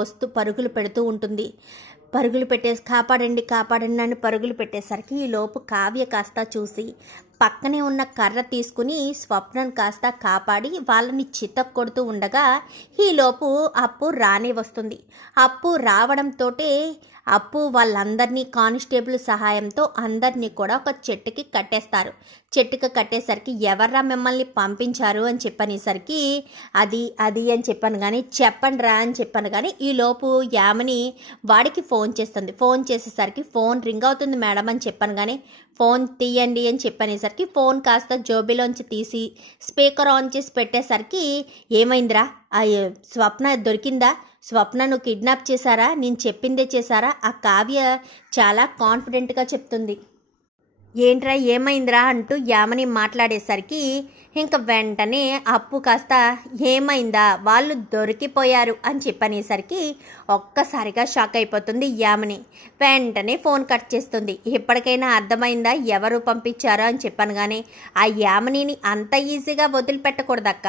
వస్తూ పరుగులు పెడుతూ ఉంటుంది. పరుగులు పెట్టేసి కాపాడండి కాపాడండి అని పరుగులు పెట్టేసరికి ఈలోపు కావ్య కాస్త చూసి పక్కనే ఉన్న కర్ర తీసుకుని స్వప్నను కాస్త కాపాడి వాళ్ళని చితక్కొడుతూ ఉండగా ఈలోపు అప్పు రానే వస్తుంది. అప్పు రావడంతో అప్పు వాళ్ళందరినీ కానిస్టేబుల్ సహాయంతో అందరినీ కూడా ఒక చెట్టుకి కట్టేస్తారు. చెట్టుకి కట్టేసరికి ఎవర్రా మిమ్మల్ని పంపించారు అని చెప్పనేసరికి అది అని చెప్పాను కానీ చెప్పండి రా అని చెప్పాను కానీ ఈలోపు యామిని వాడికి ఫోన్ చేస్తుంది. ఫోన్ చేసేసరికి ఫోన్ రింగ్ అవుతుంది మేడం అని చెప్పాను కానీ ఫోన్ తీయండి అని చెప్పనేసరికి ఫోన్ కాస్త జోబీలోంచి తీసి స్పీకర్ ఆన్ చేసి పెట్టేసరికి ఏమైందిరా స్వప్న దొరికిందా, స్వప్నను కిడ్నాప్ చేశారా, నేను చెప్పిందే చేశారా, ఆ కావ్య చాలా కాన్ఫిడెంట్గా చెప్తుంది. ఏంట్రా ఏమైందిరా అంటూ యామిని మాట్లాడేసరికి ఇంక వెంటనే అప్పు కాస్త ఏమైందా వాళ్ళు దొరికిపోయారు అని చెప్పనేసరికి ఒక్కసారిగా షాక్ అయిపోతుంది యామిని. వెంటనే ఫోన్ కట్ చేస్తుంది. ఇప్పటికైనా అర్థమైందా ఎవరు పంపించారో అని చెప్పాను కానీ ఆ యామినిని అంత ఈజీగా వదిలిపెట్టకూడదక్క.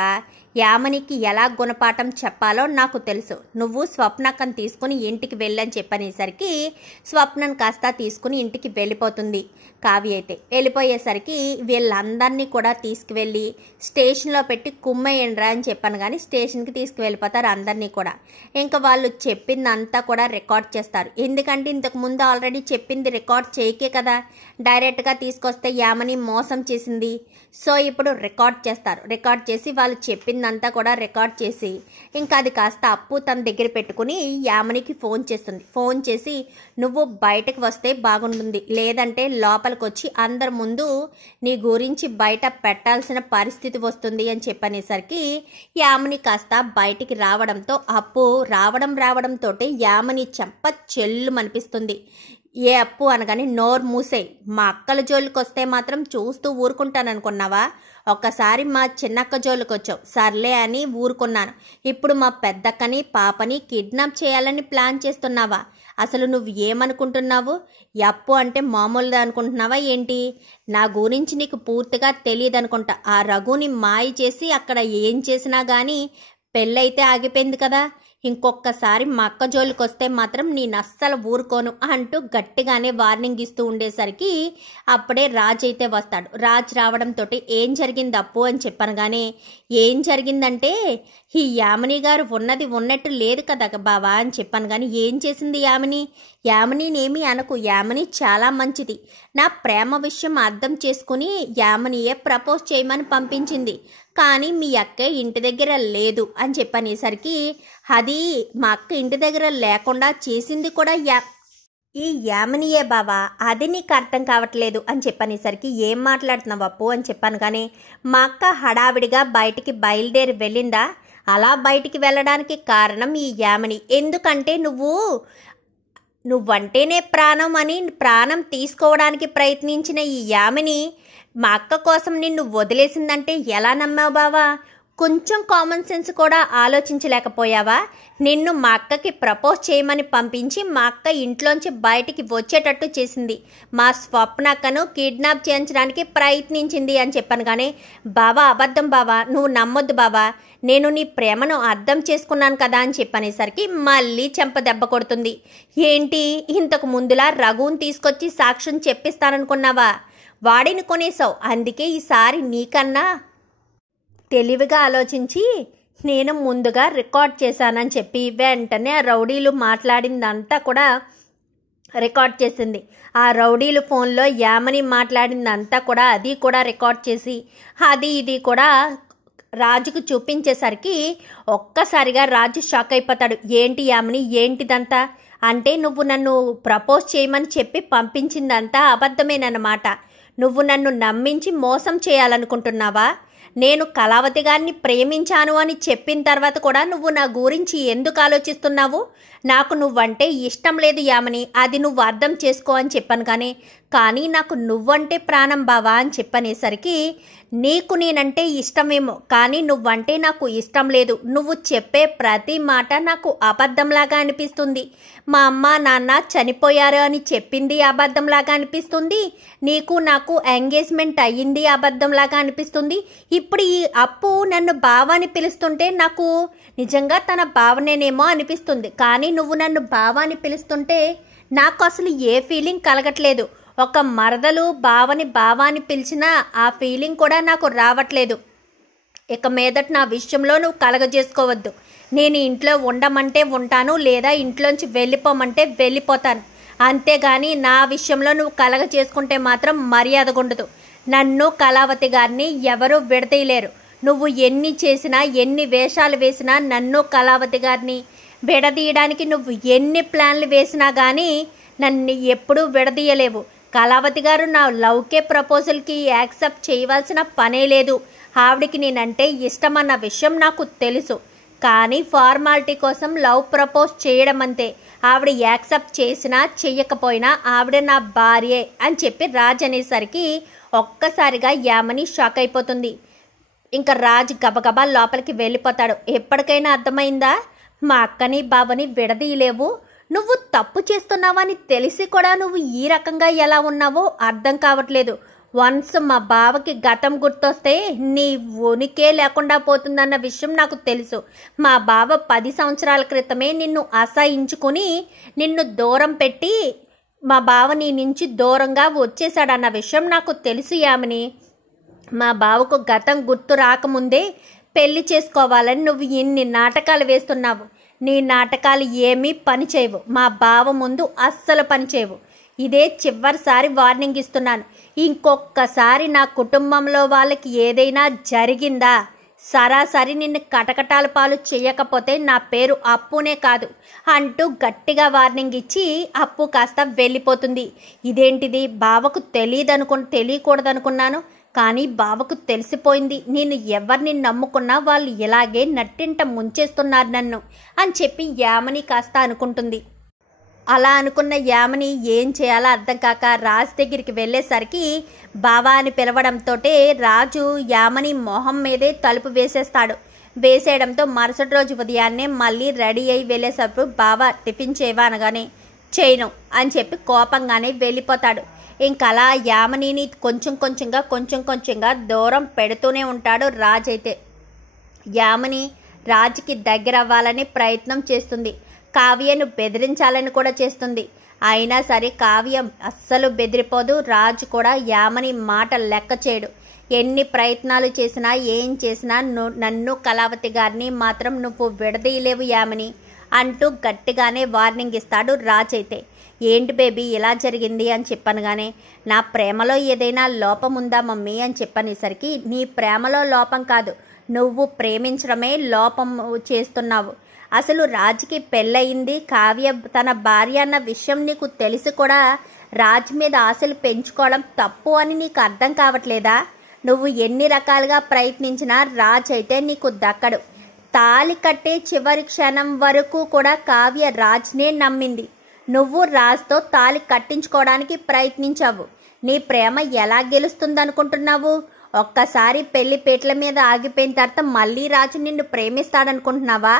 యామినికి ఎలా గుణపాఠం చెప్పాలో నాకు తెలుసు. నువ్వు స్వప్నకని తీసుకుని ఇంటికి వెళ్ళని చెప్పనేసరికి స్వప్నను కాస్త తీసుకుని ఇంటికి వెళ్ళిపోతుంది కావ్య. అయితే వెళ్ళిపోయేసరికి వీళ్ళందరినీ కూడా తీసుకువెళ్ళి స్టేషన్లో పెట్టి కుమ్మేయండిరా అని చెప్పాను కానీ స్టేషన్కి తీసుకువెళ్ళిపోతారు అందరినీ కూడా. ఇంకా వాళ్ళు చెప్పిందంతా కూడా రికార్డ్ చేస్తారు. ఎందుకంటే ఇంతకు ముందు ఆల్రెడీ చెప్పింది రికార్డ్ చేయకే కదా డైరెక్ట్గా తీసుకొస్తే యామిని మోసం చేసింది. సో ఇప్పుడు రికార్డ్ చేస్తారు. రికార్డ్ చేసి వాళ్ళు చెప్పిందంతా కూడా రికార్డ్ చేసి ఇంకా అది కాస్త అప్పు తన దగ్గర పెట్టుకుని యామినికి ఫోన్ చేస్తుంది. ఫోన్ చేసి నువ్వు బయటకు వస్తే బాగుంటుంది, లేదంటే లోపలికి వచ్చి అందరి ముందు నీ గురించి బయట పెట్టాల్సిన పరిస్థితి వస్తుంది అని చెప్పనేసరికి యామిని కాస్త బయటికి రావడంతో అప్పు రావడంతో యామిని చెంప చెల్లు అనిపిస్తుంది. ఏ అప్పు అనగానే నోరు మూసేయి, మా అక్కల జోలికి వస్తే మాత్రం చూస్తూ ఊరుకుంటాననుకున్నావా? ఒక్కసారి మా చిన్నక్క జోలికి వచ్చావు సర్లే అని ఊరుకున్నాను, ఇప్పుడు మా పెద్దక్కని పాపని కిడ్నాప్ చేయాలని ప్లాన్ చేస్తున్నావా? అసలు నువ్వు ఏమనుకుంటున్నావు? అప్పు అంటే మామూలుగా అనుకుంటున్నావా ఏంటి? నా గురించి నీకు పూర్తిగా తెలియదు అనుకుంటా. ఆ రఘుని మాయ చేసి అక్కడ ఏం చేసినా కానీ పెళ్ళైతే ఆగిపోయింది కదా. ఇంకొకసారి మా అక్క జోలికి వస్తే మాత్రం నేను అస్సలు ఊరుకోను అంటూ గట్టిగానే వార్నింగ్ ఇస్తూ ఉండేసరికి అప్పుడే రాజ్ అయితే వస్తాడు. రాజ్ రావడంతో ఏం జరిగింది అప్పు అని చెప్పాను కానీ ఏం జరిగిందంటే ఈ యామిని గారు ఉన్నది ఉన్నట్టు లేదు కదా బావా అని చెప్పాను కానీ ఏం చేసింది యామిని? యామినినేమి అనకు, యామిని చాలా మంచిది. నా ప్రేమ విషయం అర్థం చేసుకుని యామినియే ప్రపోజ్ చేయమని పంపించింది. కానీ మీ అక్క ఇంటి దగ్గర లేదు అని చెప్పనేసరికి అది మా అక్క ఇంటి దగ్గర లేకుండా చేసింది కూడా ఈ యామినియే బావా, అది నీకు అర్థం కావట్లేదు అని చెప్పనేసరికి ఏం మాట్లాడుతున్నావు అప్పు అని చెప్పాను కానీ మా అక్క హడావిడిగా బయటికి బయలుదేరి వెళ్ళిందా? అలా బయటికి వెళ్ళడానికి కారణం ఈ యామిని. ఎందుకంటే నువ్వంటేనే ప్రాణం అని ప్రాణం తీసుకోవడానికి ప్రయత్నించిన ఈ యామిని మా అక్క కోసం నిన్ను వదిలేసిందంటే ఎలా నమ్మావు బావా? కొంచెం కామన్ సెన్స్ కూడా ఆలోచించలేకపోయావా? నిన్ను మా అక్కకి ప్రపోజ్ చేయమని పంపించి మా అక్క ఇంట్లోంచి బయటికి వచ్చేటట్టు చేసింది. మా స్వప్నక్కను కిడ్నాప్ చేయించడానికి ప్రయత్నించింది అని చెప్పాను కానీ బావా అబద్ధం బావా, నువ్వు నమ్మొద్దు బావా, నేను నీ ప్రేమను అర్థం చేసుకున్నాను కదా అని చెప్పనేసరికి మళ్ళీ చెంప దెబ్బ కొడుతుంది. ఏంటి ఇంతకు ముందులా రఘుని తీసుకొచ్చి సాక్ష్యం చెప్పిస్తాననుకున్నావా? వాడిని కొనేసావు, అందుకే ఈసారి నీకన్నా తెలివిగా ఆలోచించి నేను ముందుగా రికార్డ్ చేశానని చెప్పి వెంటనే ఆ రౌడీలు మాట్లాడిందంతా కూడా రికార్డ్ చేసింది. ఆ రౌడీలు ఫోన్లో యామిని మాట్లాడిందంతా కూడా అది కూడా రికార్డ్ చేసి ఇది కూడా రాజుకు చూపించేసరికి ఒక్కసారిగా రాజు షాక్ అయిపోతాడు. ఏంటి యామిని ఏంటిదంతా అంటే నువ్వు నన్ను ప్రపోజ్ చేయమని చెప్పి పంపించిందంతా అబద్ధమేనన్నమాట. నువ్వు నన్ను నమ్మించి మోసం చేయాలనుకుంటున్నావా? నేను కళావతి గారిని ప్రేమించాను అని చెప్పిన తర్వాత కూడా నువ్వు నా గురించి ఎందుకు ఆలోచిస్తున్నావు? నాకు నువ్వంటే ఇష్టం లేదు యామిని, అది నువ్వు అర్థం చేసుకో అని చెప్పాను కానీ నాకు నువ్వంటే ప్రాణం బావా అని చెప్పనేసరికి నీకు నేనంటే ఇష్టమేమో, కానీ నువ్వంటే నాకు ఇష్టం లేదు. నువ్వు చెప్పే ప్రతి మాట నాకు అబద్ధంలాగా అనిపిస్తుంది. మా అమ్మ నాన్న చనిపోయారు అని చెప్పింది అబద్ధంలాగా అనిపిస్తుంది. నీకు నాకు ఎంగేజ్మెంట్ అయ్యింది అబద్ధంలాగా అనిపిస్తుంది. ఇప్పుడు ఈ అప్పు నన్ను బావ అని పిలుస్తుంటే నాకు నిజంగా తన బావనేనేమో అనిపిస్తుంది. కానీ నువ్వు నన్ను బావ అని పిలుస్తుంటే నాకు అసలు ఏ ఫీలింగ్ కలగట్లేదు. ఒక మరదలు బావని పిలిచినా ఆ ఫీలింగ్ కూడా నాకు రావట్లేదు. ఇక మీదట నా విషయంలో నువ్వు కలగజేసుకోవద్దు. నేను ఇంట్లో ఉండమంటే ఉంటాను, లేదా ఇంట్లోంచి వెళ్ళిపోమంటే వెళ్ళిపోతాను. అంతేగాని నా విషయంలో నువ్వు కలగజేసుకుంటే మాత్రం మర్యాదగా ఉండదు. నన్ను కళావతి గారిని ఎవరూ విడదీయలేరు. నువ్వు ఎన్ని చేసినా, ఎన్ని వేషాలు వేసినా నన్ను కళావతి గారిని విడదీయడానికి నువ్వు ఎన్ని ప్లాన్లు వేసినా కానీ నన్ను ఎప్పుడూ విడదీయలేవు. కళావతి గారు నా లవ్కే ప్రపోజల్కి యాక్సెప్ట్ చేయవలసిన పనే లేదు. ఆవిడికి నేనంటే ఇష్టమన్న విషయం నాకు తెలుసు. కానీ ఫార్మాలిటీ కోసం లవ్ ప్రపోజ్ చేయడం అంతే. ఆవిడ యాక్సెప్ట్ చేసినా చెయ్యకపోయినా ఆవిడ నా భార్యే అని చెప్పి రాజ్ అనేసరికి ఒక్కసారిగా యామిని షాక్ అయిపోతుంది. ఇంకా రాజ్ గబగబా లోపలికి వెళ్ళిపోతాడు. ఎప్పటికైనా అర్థమైందా? మా అక్కని బావని విడదీయలేవు. నువ్వు తప్పు చేస్తున్నావని తెలిసి కూడా నువ్వు ఈ రకంగా ఎలా ఉన్నావో అర్థం కావట్లేదు. వన్స్ మా బావకి గతం గుర్తొస్తే నీ ఉనికే లేకుండా పోతుందన్న విషయం నాకు తెలుసు. మా బావ 10 సంవత్సరాల క్రితమే నిన్ను అసహించుకుని నిన్ను దూరం పెట్టి మా బావ నీ నుంచి దూరంగా వచ్చేసాడన్న విషయం నాకు తెలుసు యామిని. మా బావకు గతం గుర్తు రాకముందే పెళ్లి చేసుకోవాలని నువ్వు ఇన్ని నాటకాలు వేస్తున్నావు. నీ నాటకాలు ఏమీ పనిచేయవు. మా బావ ముందు అస్సలు పనిచేయవు. ఇదే చివరిసారి వార్నింగ్ ఇస్తున్నాను. ఇంకొకసారి నా కుటుంబంలో వాళ్ళకి ఏదైనా జరిగిందా, సరాసరి నిన్ను కటకటాల పాలు చేయకపోతే నా పేరు అప్పునే కాదు అంటూ గట్టిగా వార్నింగ్ ఇచ్చి అప్పు కాస్త వెళ్ళిపోతుంది. ఇదేంటిది, బావకు తెలియకూడదనుకున్నాను, కానీ బావకు తెలిసిపోయింది. నేను ఎవరిని నమ్ముకున్నా వాళ్ళు ఇలాగే నట్టింట ముంచేస్తున్నారు నన్ను అని చెప్పి యామిని కాస్త అనుకుంటుంది. అలా అనుకున్న యామిని ఏం చేయాలో అర్థం కాక రాజ్ దగ్గరికి వెళ్ళేసరికి బావా అని పిలవడంతో రాజు యామిని మొహం మీదే తలుపు వేసేయడంతో మరుసటి రోజు ఉదయాన్నే మళ్ళీ రెడీ అయి వెళ్ళేసప్పుడు బావా టిఫిన్ చేయవా అనగానే చేయను అని చెప్పి కోపంగానే వెళ్ళిపోతాడు. ఇంకలా యామినిని కొంచెం కొంచెంగా దూరం పెడుతూనే ఉంటాడు రాజ్. అయితే యామిని రాజ్కి దగ్గర అవ్వాలని ప్రయత్నం చేస్తుంది. కావ్యను బెదిరించాలని కూడా చేస్తుంది. అయినా సరే కావ్య అస్సలు బెదిరిపోదు. రాజ్ కూడా యామిని మాట లెక్క చేయడు. ఎన్ని ప్రయత్నాలు చేసినా ఏం చేసినా నన్ను కళావతి గారిని మాత్రం నువ్వు విడదీయలేవు యామిని అంటూ గట్టిగానే వార్నింగ్ ఇస్తాడు రాజ్. అయితే ఏంటి బేబీ ఇలా జరిగింది అని చెప్పనగానే నా ప్రేమలో ఏదైనా లోపం ఉందా మమ్మీ అని చెప్పనేసరికి నీ ప్రేమలో లోపం కాదు, నువ్వు ప్రేమించడమే లోపం చేస్తున్నావు. అసలు రాజ్కి పెళ్ళయింది, కావ్య తన భార్య అన్న విషయం నీకు తెలిసి కూడా రాజ్ మీద ఆశలు పెంచుకోవడం తప్పు అని నీకు అర్థం కావట్లేదా? నువ్వు ఎన్ని రకాలుగా ప్రయత్నించినా రాజ్ అయితే నీకు దక్కడు. తాళి కట్టే చివరి క్షణం వరకు కూడా కావ్య రాజ్నే నమ్మింది. నువ్వు రాజ్తో తాళి కట్టించుకోవడానికి ప్రయత్నించావు. నీ ప్రేమ ఎలా గెలుస్తుందనుకుంటున్నావు? ఒక్కసారి పెళ్లి పీటల మీద ఆగిపోయిన తర్వాత మళ్ళీ రాజు నిన్ను ప్రేమిస్తాడనుకుంటున్నావా?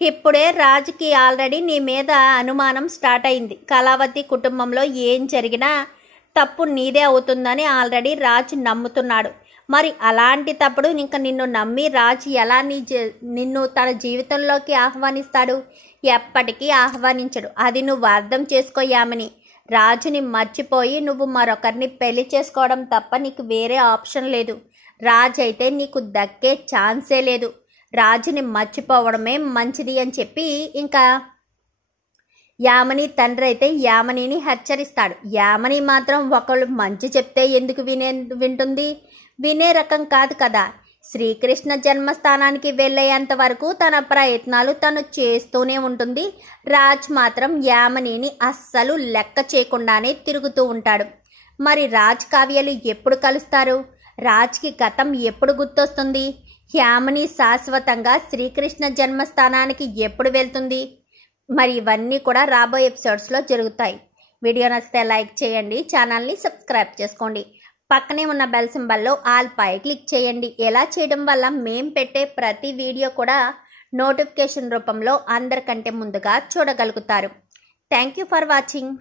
ఇప్పుడే రాజుకి ఆల్రెడీ నీ మీద అనుమానం స్టార్ట్ అయింది. కళావతి కుటుంబంలో ఏం జరిగినా తప్పు నీదే అవుతుందని ఆల్రెడీ రాజు నమ్ముతున్నాడు. మరి అలాంటి తప్పుడు ఇంకా నిన్ను నమ్మి రాజు ఎలా నిన్ను తన జీవితంలోకి ఆహ్వానిస్తాడు? ఎప్పటికీ ఆహ్వానించడు. అది నువ్వు అర్థం చేసుకో యామిని. రాజుని మర్చిపోయి నువ్వు మరొకరిని పెళ్లి చేసుకోవడం తప్ప నీకు వేరే ఆప్షన్ లేదు. రాజు అయితే నీకు దక్కే ఛాన్సే లేదు. రాజుని మర్చిపోవడమే మంచిది అని చెప్పి ఇంకా యామిని తండ్రి అయితే యామినిని హెచ్చరిస్తాడు. యామిని మాత్రం ఒకళ్ళు మంచి చెప్తే ఎందుకు వింటుంది? వినే రకం కాదు కదా. శ్రీకృష్ణ జన్మస్థానానికి వెళ్ళేంత వరకు తన ప్రయత్నాలు తను చేస్తూనే ఉంటుంది. రాజ్ మాత్రం యామినిని అస్సలు లెక్క చేయకుండానే తిరుగుతూ ఉంటాడు. మరి రాజ్ కావ్యలు ఎప్పుడు కలుస్తారు? రాజ్కి గతం ఎప్పుడు గుర్తొస్తుంది? యామిని శాశ్వతంగా శ్రీకృష్ణ జన్మస్థానానికి ఎప్పుడు వెళ్తుంది? మరి ఇవన్నీ కూడా రాబోయే ఎపిసోడ్స్లో జరుగుతాయి. వీడియో నచ్చితే లైక్ చేయండి, ఛానల్ని సబ్స్క్రైబ్ చేసుకోండి. పక్కనే ఉన్న బెల్ సింబల్లో ఆల్ పై క్లిక్ చేయండి. ఎలా చేయడం వల్ల మేం పెట్టే ప్రతి వీడియో కూడా నోటిఫికేషన్ రూపంలో అందరికంటే ముందుగా చూడగలుగుతారు. Thank you for watching.